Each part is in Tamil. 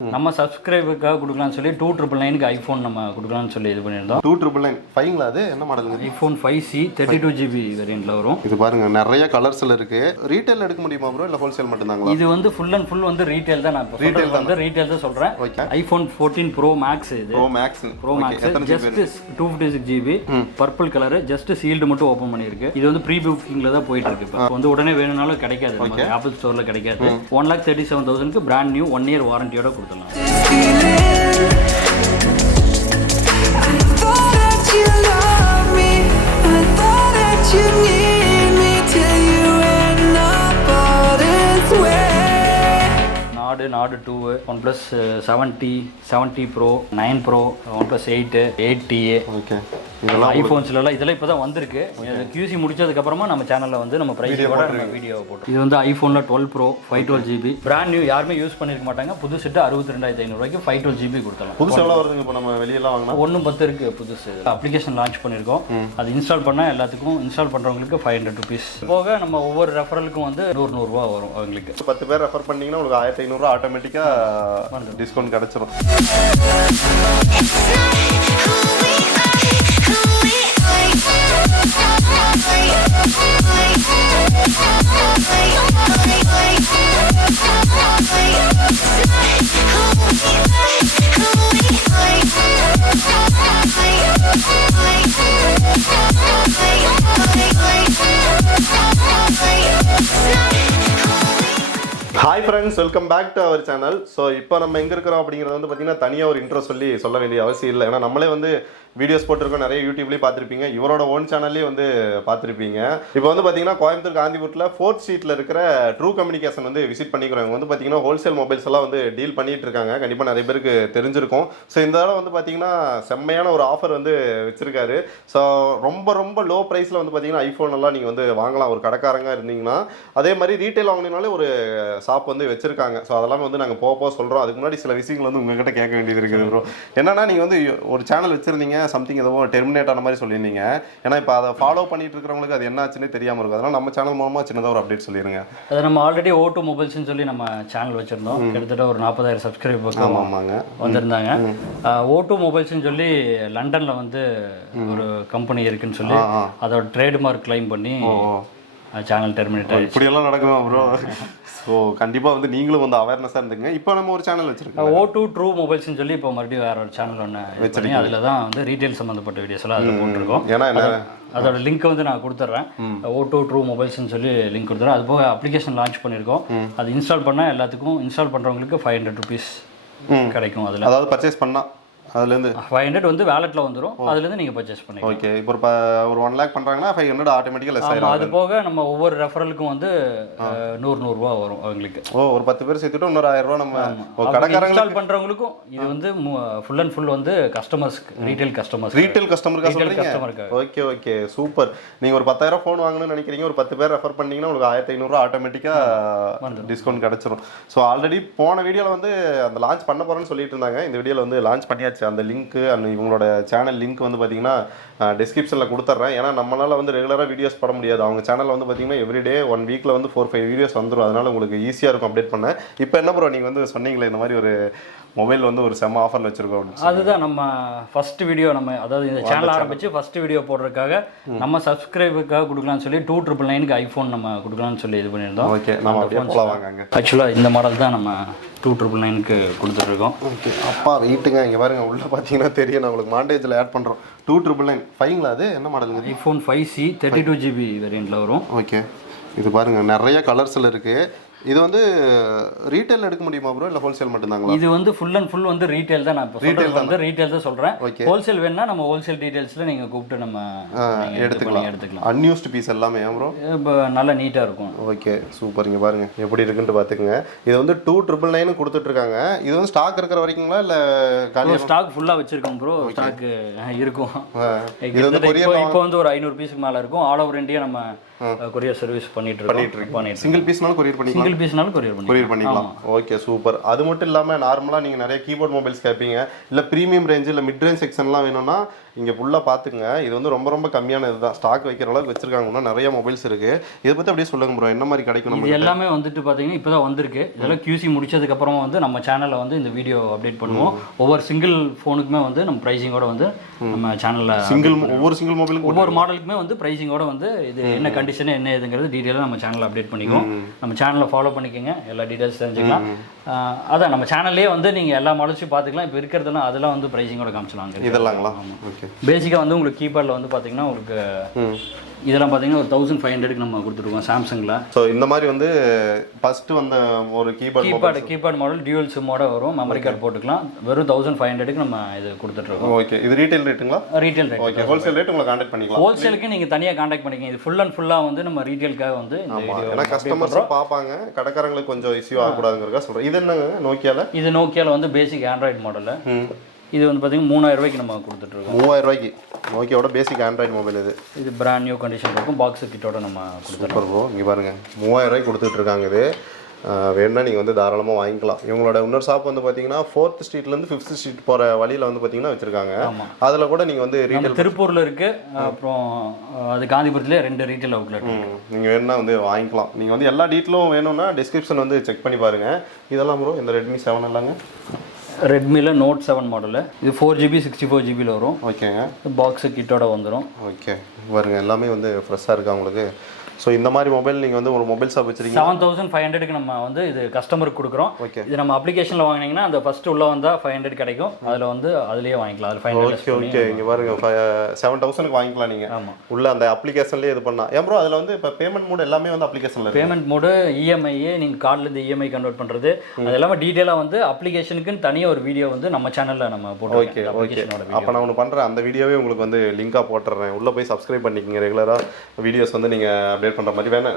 நம்ம சப்ஸ்கிரைபருக்காக கொடுக்கலாம்னு சொல்லி 2999க்கு ஐஃபோன் நம்ம கொடுக்கலாம்னு சொல்லி இது பண்ணியிருந்தோம். 2999 ஃபைங்களா? அது என்ன மாடலுங்க? ஐஃபோன் 5C 32GB வேரியண்ட்ல வரும். இது பாருங்க நிறைய கலர்ஸ்ல இருக்கு. ரீட்டைல் எடுக்க முடியுமா ப்ரோ இல்ல ஹோல்சேல் மட்டும் தாங்களா? இது வந்து ஃபுல் அண்ட் ஃபுல் வந்து ரீட்டைல் தான். நான் ரீட்டைல் வந்து ரீட்டைல் தான் சொல்றேன். ஐஃபோன் 14 Pro Max இது. Pro Max just 256GB purple colour, just sealed மட்டும் ஓபன் பண்ணிருக்கு. இது வந்து ப்ரீ புக்கிங்ல தான் போயிட்டு இருக்கு. இப்போ வந்து உடனே வேணும்னாலும் கிடைக்காது, நமக்கு ஆப்பிள் ஸ்டோர்ல கிடைக்காது. 1,37,000க்கு பிராண்ட் நியூ 1 year வாரண்டியோட கொடுத்தலாம். நாடு 2 OnePlus 70 Pro 9 Pro OnePlus 8T. Okay, இதெல்லாம் ஐஃபோன்ஸ்லாம் இதெல்லாம் இப்போ தான் வந்திருக்கு. QC முடிச்சதுக்கப்புறமா நம்ம சேனலில் வந்து நம்ம ப்ரைஸோட நம்ம வீடியோ போட்டோம். இது வந்து ஐஃபோனில் 12 Pro 512GB பிராண்ட் நியூ, யாருமே யூஸ் பண்ணியிருக்க மாட்டாங்க. புது செட்டு 62,500 512GB கொடுத்தலாம். புதுசு எவ்வளோ வருதுங்க? இப்போ நம்ம வெளியெல்லாம் வாங்கினா 110 இருக்குது புதுசு. அப்ளிகேஷன் லான்ச் பண்ணியிருக்கோம். அது இன்ஸ்டால் பண்ணால் எல்லாத்துக்கும், இன்ஸ்டால் பண்ணுறவங்களுக்கு 500 rupees போக நம்ம ஒவ்வொரு ரெஃபரலுக்கும் வந்து 100 ரூபா வரும். அவங்களுக்கு 10 பேர் ரெஃபர் பண்ணிங்கன்னா உங்களுக்கு 1,500 ஆட்டோமேட்டிக்காக டிஸ்கவுண்ட் கிடச்சிரும். Hi friends, welcome back to our channel. So இப்போ நம்ம எங்கே இருக்கிறோம் அப்படிங்கிறது வந்து பார்த்தீங்கன்னா தனியாக ஒரு இன்ட்ரோ சொல்ல வேண்டிய அவசியம் இல்லை. ஏன்னா நம்மளே வந்து வீடியோஸ் போட்டிருக்கோம், நிறைய யூடியூப்லேயும் பார்த்துருப்பீங்க, இவரோட ஓன் சேனல்லேயே வந்து பார்த்துருப்பீங்க. இப்போ வந்து பார்த்தீங்கன்னா கோயம்புத்தூர் காந்திபுரத்தில் 4th ஸ்ட்ரீட்டில் இருக்கிற ட்ரூ கம்யூனிகேஷன் வந்து விசிட் பண்ணிக்கிறோம். இவங்க வந்து பார்த்தீங்கன்னா ஹோல்சேல் மொபைல்ஸ் எல்லாம் வந்து டீல் பண்ணிட்டு இருக்காங்க. கண்டிப்பாக நிறைய பேருக்கு தெரிஞ்சிருக்கும். ஸோ இந்த தடவை வந்து பார்த்தீங்கன்னா செம்மையான ஒரு ஆஃபர் வந்து வச்சிருக்காரு. ஸோ ரொம்ப ரொம்ப லோ ப்ரைஸில் வந்து பார்த்தீங்கன்னா ஐஃபோன் எல்லாம் நீங்கள் வந்து வாங்கலாம் ஒரு கடைக்காரங்க இருந்தீங்கன்னா. அதே மாதிரி ரீட்டைல் வாங்கினாலே ஒரு ஷாப் வந்து வச்சிருக்காங்க. ஸோ அதெல்லாம் வந்து நாங்கள் போக சொல்கிறோம். அதுக்கு முன்னாடி சில விஷயங்கள் வந்து உங்ககிட்ட கேட்க வேண்டியது இருக்குது ப்ரோ. என்னன்னா நீங்கள் வந்து ஒரு சேனல் வச்சிருந்தீங்க, சம்திங் ஏதோ டெர்மினேட் ஆன மாதிரி சொல்லியிருந்தீங்க. ஏன்னா இப்போ அதை ஃபாலோ பண்ணிட்டு இருக்கிறவங்களுக்கு அது என்ன ஆச்சுன்னு தெரியாமல் இருக்கும். அதனால் நம்ம சேனல் மூலமாக சின்னதாக ஒரு அப்டேட் சொல்லிடுங்க. அதை நம்ம ஆல்ரெடி Weightu மொபைல்ஸ்னு சொல்லி நம்ம சேனல் வச்சிருந்தோம். கிட்டத்தட்ட ஒரு 40,000 சப்ஸ்கிரைபர் வந்திருந்தாங்க. Weightu மொபைல்ஸ்னு சொல்லி லண்டனில் வந்து ஒரு கம்பெனி இருக்குன்னு சொல்லி அதோட ட்ரேட்மார்க் கிளைம் பண்ணி சேனல் டெர்மினேட் ஆகிடுச்சு. இப்படியெல்லாம் நடக்குமா ப்ரோ? ஸோ கண்டிப்பாக வந்து நீங்களும் வந்து அவேர்னஸாக இருந்துங்க. இப்போ நம்ம ஒரு சேனல் வச்சிருக்கோம் Weightu ட்ரூ மொபைல்ஸ்னு சொல்லி இப்போ மறுபடியும் வேற ஒரு சேனல் ஒன்று வச்சிருக்கேன். அதில் தான் வந்து ரீட்டைல் சம்மந்தப்பட்ட வீடியோஸ் எல்லாம் அதில் போட்டிருக்கோம். ஏன்னா அதோட லிங்க் வந்து நான் கொடுத்துட்றேன். Weightu ட்ரூ மொபைல்ஸ்னு சொல்லி லிங்க் கொடுத்துறேன். அது போக அப்ளிகேஷன் லான்ச் பண்ணியிருக்கோம். அது இன்ஸ்டால் பண்ணால் எல்லாத்துக்கும், இன்ஸ்டால் பண்ணுறவங்களுக்கு 500 rupees கிடைக்கும். அதில் அதாவது பர்ச்சேஸ் பண்ணால் அதுலேருந்து 500 வந்து வேலெட்டில் வந்துடும். அதுலேருந்து நீங்கள் பர்ச்சேஸ் பண்ணிக்கலாம். ஓகே, இப்போ ஒரு 1 lakh பண்ணுறாங்கன்னா 500 ஆட்டோமேட்டிக்காக லெஸ் ஆகிடும். அது போக நம்ம ஒவ்வொரு ரெஃபரலுக்கும் வந்து 100 ரூபா வரும் அவங்களுக்கு. ஒரு 10 பேர் சேர்த்துட்டு இன்னொரு 1000 ரூபா நம்ம கடைக்காரங்க இன்ஸ்டால் பண்ணுறவங்களுக்கும். இது வந்து ஃபுல் அண்ட் ஃபுல் வந்து கஸ்டமர்ஸ்க்கு, ரீட்டைல் கஸ்டமருக்கு. Okay okay, super. நீங்கள் ஒரு 10,000 ஃபோன் வாங்கணும்னு நினைக்கிறீங்க, ஒரு 10 பேர் ரெஃபர் பண்ணிங்கன்னா உங்களுக்கு 1,500 ஆட்டோமேட்டிக்காக டிஸ்கவுண்ட் கிடச்சிரும். ஸோ ஆல்ரெடி போன வீடியோவில் வந்து அந்த லான்ச் பண்ண போகிறேன்னு சொல்லிட்டு இருந்தாங்க. இந்த வீடியோவில் வந்து லான்ச் பண்ணியாச்சு. அந்த லிங்க் அண்ட் இவங்களோட சேனல் லிங்க் வந்து பார்த்தீங்கன்னா டிஸ்கிரிப்ஷனில் கொடுத்துட்றேன். ஏன்னா நம்மளால் வந்து ரெகுலராக வீடியோஸ் போட முடியாது. அவங்க சேனலில் வந்து பார்த்தீங்கன்னா எவ்ரிடே 1 வீக்கில் வந்து 4-5 வீடியோஸ் வந்துடும். அதனால் உங்களுக்கு ஈஸியாக இருக்கும் அப்டேட் பண்ண. இப்போ என்ன ப்ரோ, நீங்கள் வந்து சொன்னீங்களே இந்த மாதிரி ஒரு மொபைல் வந்து ஒரு செம்ம ஆஃபரில் வச்சிருக்கோம். அதுதான் நம்ம ஃபர்ஸ்ட் வீடியோ, நம்ம அதாவது இந்த சேனல் ஆரம்பிச்சு ஃபர்ஸ்ட் வீடியோ போடுறதுக்காக நம்ம சப்ஸ்கிரைபருக்காக கொடுக்கலாம்னு சொல்லி 2999க்கு ஐஃபோன் நம்ம கொடுக்கலாம்னு சொல்லி இது பண்ணியிருந்தோம். ஓகே, நம்ம அப்படியே போகலாங்க. ஆக்சுவலாக இந்த மாடல் தான் நம்ம 2999க்கு கொடுத்துட்ருக்கோம். ஓகே, அப்பா வெயிட்டுங்க. இங்கே பாருங்க, உள்ளே பார்த்தீங்கன்னா தெரியும். நான் உங்களுக்கு மாண்டேஜில் ஆட் பண்ணுறோம். 2999 ஃபைங்களா? அது என்ன மாடலுங்க? ஐஃபோன் 5C 32GB வேரியண்ட்டில் வரும். ஓகே, இது பாருங்கள் நிறைய கலர்ஸில் இருக்குது. இது வந்து ரீட்டைல் எடுக்க முடியுமா ப்ரோ இல்லை ஹோல்சேல் மட்டும் தாங்களா? இது வந்து ஃபுல் அண்ட் ஃபுல் வந்து ரீட்டைல் தான். நான் இப்போ ரீட்டைல் தான் சொல்கிறேன். ஹோல்சேல் வேணும்னா நம்ம ஹோல்சேல் டீடைல்ஸில் நீங்கள் கூப்பிட்டு நம்ம எடுத்துக்கலாம். அன்யூஸ்டு பீஸ் எல்லாமே ப்ரோ இப்போ நல்லா நீட்டாக இருக்கும். Okay, super. இங்கே பாருங்கள் எப்படி இருக்குன்ட்டு பார்த்துக்குங்க. இது வந்து 2999 கொடுத்துட்ருக்காங்க. இது வந்து ஸ்டாக் இருக்கிற வரைக்குங்களா இல்லை காலையில்? ஸ்டாக் ஃபுல்லாக வச்சுருக்கோம் ப்ரோ. ஸ்டாக் இருக்கும். இது வந்து இப்போ வந்து ஒரு 500 பீஸுக்கு மேலே இருக்கும். ஆல் ஓவர் இந்தியா நம்ம கொரியர் சர்வீஸ் பண்ணிட்டு இருக்கோம். சிங்கிள் பீஸ்னாலும் கொரியர் பண்ணிக்கலாம். சிங்கிள் பீஸ்னாலும் கொரியர் பண்ணிக்கலாம். Okay super. அது மட்டும் இல்லாமல் நார்மலாக நீங்கள் நிறைய கீபோர்ட் மொபைல்ஸ் கேட்பீங்க, இல்லை ப்ரீமியம் ரேஞ்சு இல்லை மிட் ரேஞ்ச் செக்ஷன்லாம் வேணும்னா இங்கே ஃபுல்லாக பார்த்துக்குங்க. இது வந்து ரொம்ப ரொம்ப கம்மியான இதுதான், ஸ்டாக் வைக்கிற அளவுக்கு வச்சிருக்காங்கன்னா நிறைய மொபைல்ஸ் இருக்கு. இதை பற்றி அப்படியே சொல்லுங்க ப்ரோ, என்ன மாதிரி கிடைக்கும்? இது எல்லாமே வந்துட்டு பார்த்தீங்கன்னா இப்போ தான் வந்திருக்கு. இதெல்லாம் QC முடிச்சதுக்கப்புறமா வந்து நம்ம சேனலில் வந்து இந்த வீடியோ அப்டேட் பண்ணுவோம். ஒவ்வொரு சிங்கிள் ஃபோனுக்குமே வந்து நம்ம ப்ரைஸிங்கோட வந்து நம்ம சேனலில் ஒவ்வொரு சிங்கிள் மொபைலுக்கு ஒவ்வொரு மாடலுக்குமே வந்து ப்ரைஸிங்கோட வந்து இது என்ன கண்டிஷன் என்ன ஏதுங்கிறது டீட்டெயிலாக நம்ம சேனலில் அப்டேட் பண்ணிக்குவோம். நம்ம சேனலை ஃபாலோ பண்ணிக்கோங்க, எல்லா டீட்டெயில்ஸ் தெரிஞ்சுக்கலாம். அதான் நம்ம சேனல்லே வந்து நீங்கள் எல்லா மாடல்ஸையும் பார்த்துக்கலாம். இப்போ இருக்கிறதுலாம் அதெல்லாம் வந்து ப்ரைஸிங்கோட காமிச்சலாங்க. இதெல்லாங்களா? ஓகே. பேசிக்காக வந்து உங்களுக்கு கீபேடில் வந்து பார்த்தீங்கன்னா உங்களுக்கு இதெல்லாம் பார்த்தீங்கன்னா ஒரு 1500க்கு நம்ம கொடுத்துருக்கோம் சாம்சங்கில். ஸோ இந்த மாதிரி வந்து ஃபஸ்ட்டு வந்த ஒரு கீபேட் மாடல் டியூவல் சிம்மோட வரும், மெமரி கார்டு போட்டுக்கலாம். வெறும் 1500க்கு நம்ம இது கொடுத்துட்ருக்கோம். ஓகே. இது ரீட்டைல் ரேட்டுங்களா? Retail rate. Okay. Wholesale rate உங்களை கான்டாக்ட் பண்ணிக்கலாம். ஹோல்சேலுக்கு நீங்கள் தனியாக கான்டாக்ட் பண்ணிக்கங்க. இது ஃபுல் அண்ட் ஃபுல்லாக வந்து நம்ம ரீட்டைலுக்காக வந்து ஏன்னா கஸ்டமர்ஸ் பார்ப்பாங்க, கடைக்காரங்களுக்கு கொஞ்சம் இஷ்யூ ஆகக்கூடாதுங்கிறதுக்காக சொல்கிறேன். இது என்னங்க நோக்கியாவில்? இது நோக்கியாவில் வந்து பேசிக் ஆண்ட்ராய்டு மாடல். இது வந்து பார்த்தீங்கன்னா 3000 ரூபாய்க்கு நம்ம கொடுத்துட்ருக்கோம். 3000 ரூபாய்க்கு நோக்கியாவோட பேசிக் ஆண்ட்ராய்டு மொபைல் இது. இது பிராண்ட் நியூ கண்டிஷன் இருக்கும், பாக்ஸ் கிட்டோட நம்ம கொடுத்துருக்கோம். இங்கே பாருங்கள் 3000 ரூபாய்க்கு கொடுத்துட்டு இருக்காங்க. இது வேணுன்னா நீங்கள் வந்து தாராளமாக வாங்கிக்கலாம். இவங்களோட இன்னொரு ஷாப் வந்து பார்த்தீங்கன்னா 4th ஸ்ட்ரீட்லேருந்து 5th ஸ்ட்ரீட் போகிற வழியில் வந்து பார்த்தீங்கன்னா வச்சுருக்காங்க. அதில் கூட நீங்கள் வந்து ரீட்டைல் திருப்பூரில் இருக்குது, அப்புறம் அது காந்திபுரத்துலேயே 2 ரீட்டைல் அவுட்லெட். நீங்கள் வேணுன்னா வந்து வாங்கிக்கலாம். நீங்கள் வந்து எல்லா டீட்டெயிலும் வேணும்னா டிஸ்கிரிப்ஷன் வந்து செக் பண்ணி பாருங்கள். இதெல்லாம் ப்ரோ இந்த Redmi 7 எல்லாங்க ரெட்மியில் Note 7 மாடலு. இது 4GB 64GBயில் வரும். ஓகேங்க. பாக்ஸு கிட்டோட வந்துடும். ஓகே பாருங்கள், எல்லாமே வந்து ஃப்ரெஷ்ஷாக இருக்கா உங்களுக்கு. ஸோ இந்த மாதிரி மொபைல் நீங்கள் வந்து ஒரு மொபைல் ஷாப் வச்சுருக்கீங்க. 7500க்கு நம்ம வந்து இது கஸ்டமருக்கு கொடுக்குறோம். ஓகே. இது நம்ம அப்ளிகேஷனில் வாங்கினீங்கன்னா அந்த ஃபஸ்ட்டு உள்ளே வந்தால் 500 கிடைக்கும். அதில் வந்து அதுலேயே வாங்கிக்கலாம். அது 500. Okay okay. இங்கே பாருங்க 7000க்கு வாங்கிக்கலாம் நீங்கள். ஆமாம். உள்ள அந்த அப்ளிகேஷன்லேயே இது பண்ணலாம். ஏன் ப்ரோ அதில் வந்து இப்போ பேமெண்ட் மோடு எல்லாமே வந்து அப்ளிகேஷனில் பேமெண்ட் மோடு EMI நீங்கள் கார்ட்லேருந்து EMI கன்வெர்ட் பண்ணுறது அது எல்லாமே டீட்டெயிலாக வந்து அப்ளிகேஷனுக்குன்னு தனியாக ஒரு வீடியோ வந்து நம்ம சேனலில் நம்ம போட்டு. Okay okay. அப்போ நான் ஒன்று பண்ணுறேன், அந்த வீடியோவே உங்களுக்கு வந்து லிங்காக போட்டுறேன். உள்ளே போய் சப்ஸ்கிரைப் பண்ணிக்கிங்க. ரெகுலராக வீடியோஸ் வந்து நீங்கள் அப்டேட் பண்ணுற மாதிரி. வேணா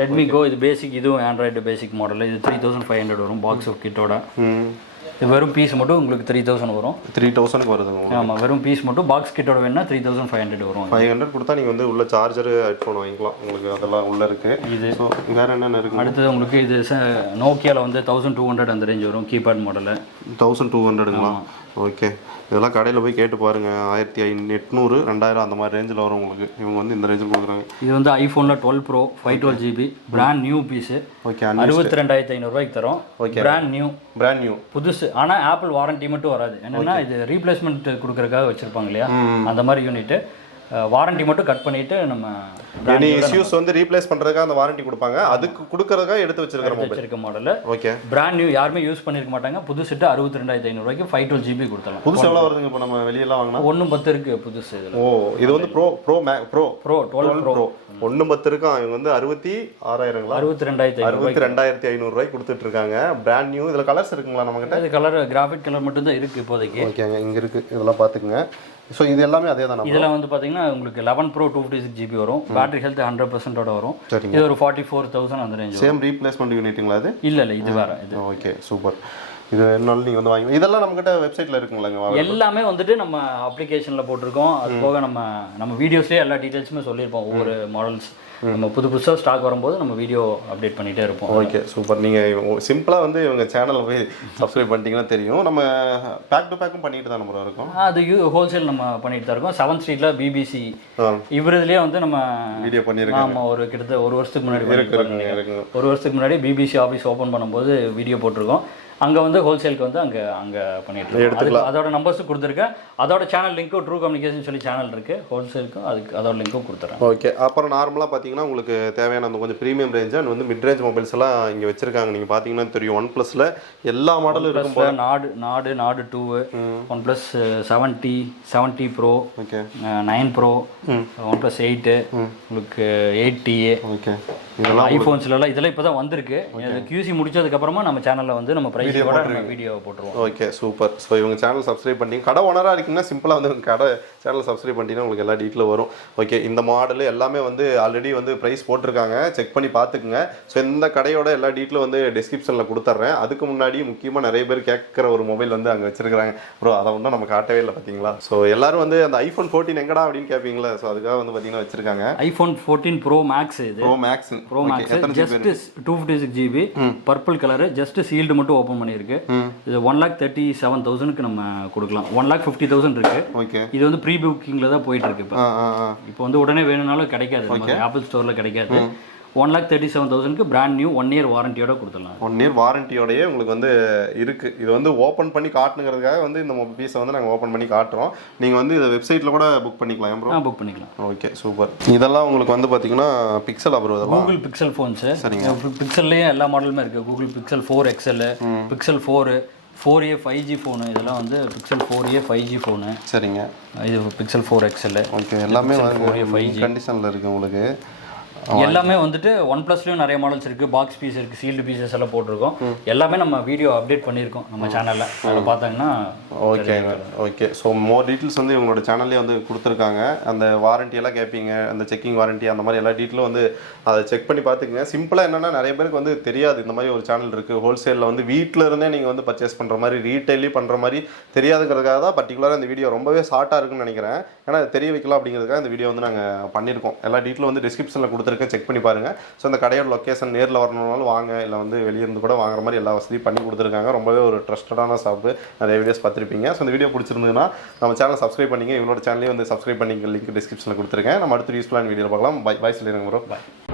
Redmi Go இது பேசிக், இதுவும் ஆண்ட்ராய்டு பேசிக் மாடல். இது 3500 வரும் பாக்ஸ் கிட்டோட. இது வெறும் பீஸ் மட்டும் உங்களுக்கு 3000 வரும். 3000க்கு வருதுங்க. ஆமாம், வெறும் பீஸ் மட்டும் பாக்ஸ் கிட்டோட வேணும்னா 3500 வரும். 500 கொடுத்தா நீங்கள் வந்து உள்ள சார்ஜர் ஹெட்ஃபோன் வாங்கிக்கலாம். உங்களுக்கு அதெல்லாம் உள்ளே இருக்குது. இது வேறு என்னென்ன இருக்குது? அடுத்தது உங்களுக்கு இது நோக்கியாவில் வந்து 1200 அந்த ரேஞ்ச் வரும். கீபேட் மாடலு 1200ங்களா? ஓகே. இதெல்லாம் கடையில் போய் கேட்டு பாருங்கள். 1800 2000 அந்த மாதிரி ரேஞ்சில் வரும் உங்களுக்கு. இவங்க வந்து இந்த ரேஞ்சில் கொடுக்குறாங்க. இது வந்து iPhoneல 12 Pro 512GB brand new piece. Okay. 62500 ரூபாய்க்கு தரோம். ஓகே. பிராண்ட் நியூ புதுசு. ஆனால் ஆப்பிள் வாரண்டி மட்டும் வராது. என்னென்னா இது ரீப்ளேஸ்மெண்ட் கொடுக்குறதுக்காக வச்சுருப்பாங்க இல்லையா, அந்த மாதிரி யூனிட்டு. வாரண்டி மட்டும் கட் பண்ணிட்டு நம்ம எனி இஷ்யூஸ் வந்து ரீப்ளேஸ் பண்றதுக்காக அந்த வாரண்டி கொடுப்பாங்க. அதுக்கு கொடுக்கறதுக்காக எடுத்து வச்சிருக்க மாடல். ஓகே. பிராண்ட் நியூ யாருமே யூஸ் பண்ணிருக்க மாட்டாங்க. புதுசு 62500 ரூபாய்க்கு 512GB கொடுத்தலாம். புதுசு எவ்வளவு வருதுங்க இப்போ நம்ம வெளியெல்லாம் வாங்கினா? 110 இருக்கு புதுசு இதுல. ஓ, இது வந்து ப்ரோ 12 Pro 110 இருக்கு. இவங்க வந்து 66000ங்களா? 62500 ரூபாய்க்கு கொடுத்துட்டு இருக்காங்க. Brand new. இதுல கலர்ஸ் இருக்குங்களா நம்ம கிட்ட? இது கலர் கிராஃபிக் கலர் மட்டும் தான் இருக்கு இப்போதைக்கு. ஓகேங்க, இங்க இருக்கு. இதெல்லாம் பாத்துக்கங்க. ஸோ இது எல்லாமே அதே தான். இதெல்லாம் வந்து பார்த்தீங்கன்னா உங்களுக்கு 11 Pro 256GB வரும். பேட்டரி ஹெல்த் 100% வரும். இது ஒரு 44000 அந்த ரேஞ்ச். சேம் ரீப்ளேஸ்மெண்ட் யூனிட்டுங்களா அது? இல்லை இது வேற. இது ஓகே சூப்பர். இது என்னாலும் நீங்கள் வந்து வாங்கி. இதெல்லாம் நம்மகிட்ட வெப்சைட்டில் இருக்குங்களாங்க? எல்லாமே வந்துட்டு நம்ம அப்ளிகேஷனில் போட்டிருக்கோம். அது போக நம்ம வீடியோஸ்லேயே எல்லா டீட்டெயில்ஸுமே சொல்லியிருப்போம். ஒவ்வொரு மாடல்ஸ் நம்ம புதுசாக ஸ்டாக் வரும்போது நம்ம வீடியோ அப்டேட் பண்ணிகிட்டே இருப்போம். Okay super. நீங்கள் சிம்பிளாக வந்து இவங்க சேனலில் போய் சப்ஸ்கிரைப் பண்ணிட்டீங்கன்னா தெரியும். நம்ம பேக் டு பேக்கும் பண்ணிட்டு தான் நம்ம இருக்கோம். அது ஹோல்சேல் நம்ம பண்ணிட்டு தான் இருக்கோம். 7th ஸ்ட்ரீட்டில் BBC இவரதுலேயே வந்து நம்ம வீடியோ பண்ணியிருக்கோம். ஆமாம், ஒரு கிட்டத்தட்ட ஒரு வருஷத்துக்கு முன்னாடி BBC ஆஃபீஸ் ஓப்பன் பண்ணும்போது வீடியோ போட்டிருக்கோம். அங்கே வந்து ஹோல்சேலுக்கு வந்து அங்கே பண்ணிட்டு எடுத்துக்கலாம். அதோட நம்பர்ஸும் கொடுத்துருக்கேன். அதோட சேனல் லிங்க்கும் ட்ரூ கம்யூனிகேஷன் சொல்லி சேனல் இருக்குது. ஹோல்சேலுக்கும் அதுக்கு அதோட லிங்க்கும் கொடுத்துறேன். ஓகே. அப்புறம் நார்மலாக பார்த்தீங்கன்னா உங்களுக்கு தேவையான அந்த கொஞ்சம் ப்ரீமியம் ரேஞ்ச் அண்ட் வந்து மிட் ரேஞ்ச் மொபைல்ஸ் எல்லாம் இங்கே வச்சிருக்காங்க. நீங்கள் பார்த்தீங்கன்னா தெரியும். OnePlusல எல்லா மாடலும் இருக்கும். நாடு 2 OnePlus 70 Pro, okay 9 Pro, OnePlus 8 உங்களுக்கு 8T. ஓகே. ஐஃபோன்ஸ்லாம் இதெல்லாம் இப்போ தான் வந்திருக்கு. இது QC முடிச்சதுக்கப்புறமா நம்ம சேனலில் வந்து நம்ம ப்ரைஸ் கூட வீடியோ போட்டுருவோம். Okay super. ஸோ இவங்க சேனல் சப்ஸ்கிரைப் பண்ணிட்டீங்க, கடை ஓனராக இருக்கீங்கன்னா சிம்பிளாக வந்து கடை சேனல் சப்ஸ்கிரைப் பண்ணிட்டீங்கன்னா உங்களுக்கு எல்லா டீட்டெயிலும் வரும். ஓகே, இந்த மாடல் எல்லாமே வந்து ஆல்ரெடி வந்து ப்ரைஸ் போட்டிருக்காங்க, செக் பண்ணி பார்த்துக்குங்க. ஸோ இந்த கடையோட எல்லா டீட்டெயிலும் வந்து டிஸ்கிரிப்ஷனில் கொடுத்துட்றேன். அதுக்கு முன்னாடி முக்கியமாக நிறைய பேர் கேட்குற ஒரு மொபைல் வந்து அங்கே வச்சிருக்காங்க ப்ரோ, அதை ஒன்றும் நம்ம காட்டவே இல்லை பார்த்தீங்களா. ஸோ எல்லாரும் வந்து அந்த iPhone 14 எங்கடா அப்படின்னு கேட்பீங்களா. ஸோ அதுக்காக வந்து பார்த்தீங்கன்னா வச்சிருக்காங்க iPhone 14 Pro Max. இது Pro Max just 256 GB purple colour, just sealed மட்டும் ஓப்பன் பண்ணியிருக்கு. இது 1,37,000க்கு நம்ம கொடுக்கலாம். 1,50,000 இருக்கு. ஓகே, இது வந்து ப்ரீ புக்கிங்ல தான் போயிட்டு இருக்கு. இப்போ வந்து உடனே வேணும்னாலும் கிடைக்காது, ஆப்பிள் ஸ்டோர்ல கிடைக்காது. 1,37,000க்கு பிராண்ட் நியூ 1 இயர் வாரண்டியோட கொடுத்துடலாம். 1 இயர் வாரண்டியோடய உங்களுக்கு வந்து இருக்கு. இது வந்து ஓப்பன் பண்ணி காட்டுங்கிறதுக்காக வந்து இந்த பீஸை வந்து நாங்கள் ஓப்பன் பண்ணி காட்டுறோம். நீங்கள் வந்து இதை வெப்சைட்டில் கூட புக் பண்ணிக்கலாம் ப்ரோ. புக் பண்ணிக்கலாம். Okay super. இதெல்லாம் உங்களுக்கு வந்து பார்த்தீங்கன்னா பிக்சல் அப்புறம் இதெல்லாம் கூகுள் பிக்சல் ஃபோன்ஸ். சரிங்க, பிக்சல்லேயே எல்லா மாடலுமே இருக்குது. Google pixel 4 XL, pixel 4A 5G phone, இதெல்லாம் வந்து பிக்சல் 4A 5G ஃபோனு. சரிங்க, இது பிக்சல் 4 XL. ஓகே, எல்லாமே 4A 5G கண்டிஷனில் இருக்குது உங்களுக்கு. எல்லாமே வந்துட்டு OnePlusலயும் நிறைய மாடல்ஸ் இருக்கு, பாக்ஸ் பீஸ் இருக்கு, சீல்டு பீசஸ் எல்லாம் போட்டிருக்கோம். எல்லாமே நம்ம வீடியோ அப்டேட் பண்ணியிருக்கோம் நம்ம சேனல்ல, அதை பார்த்தாங்கன்னா. Okay okay. So more details வந்து இவங்களோட சேனல்லே வந்து கொடுத்துருக்காங்க. அந்த வாரண்டி எல்லாம் கேட்பீங்க, அந்த செக்கிங் வாரண்டி அந்த மாதிரி எல்லா டீட்டெயிலும் வந்து அதை செக் பண்ணி பார்த்துக்குங்க. சிம்பிளாக என்னன்னா நிறைய பேருக்கு வந்து தெரியாது இந்த மாதிரி ஒரு சேனல் இருக்குது. ஹோல்சேலில் வந்து வீட்டில் இருந்தே நீங்கள் வந்து பர்ச்சேஸ் பண்ணுற மாதிரி, ரீட்டைலையும் பண்ணுற மாதிரி தெரியாதுங்கிறதுக்காக தான் பர்டிகுலராக இந்த வீடியோ ரொம்பவே ஷார்ட்டாக இருக்குன்னு நினைக்கிறேன். ஏன்னா தெரிய வைக்கலாம் அப்படிங்கிறதுக்காக இந்த வீடியோ வந்து நாங்கள் பண்ணியிருக்கோம். எல்லா டீட்டெயிலும் வந்து டிஸ்கிரிப்ஷனில் கொடுத்துருக்கேன், செக் பண்ணி பாருங்க. ஸோ இந்த கடையோட லொக்கேஷன் நேரில் வரணும்னாலும் வாங்க, இல்லை வந்து வெளியே இருந்து கூட வாங்குற மாதிரி எல்லா வசதியும் பண்ணி கொடுத்துருக்காங்க. ரொம்பவே ஒரு ட்ரஸ்டடான ஷாப்பு, நிறைய வீடியோஸ் பார்த்துருப்பீங்க. ஸோ இந்த வீடியோ பிடிச்சிருந்ததுன்னா நம்ம சேனலை சப்ஸ்கிரைப் பண்ணிங்க. இவங்களோட சேனலையும் வந்து சப்ஸ்கிரைப் பண்ணிங்க, லிங்க் டிஸ்கிரிப்ஷனில் கொடுத்துருக்கேன். நம்ம அடுத்த யூஸ்ஃபுல்லான வீடியோ பார்க்கலாம். பை சொல்லிடுங்க ப்ரோ. பாய்.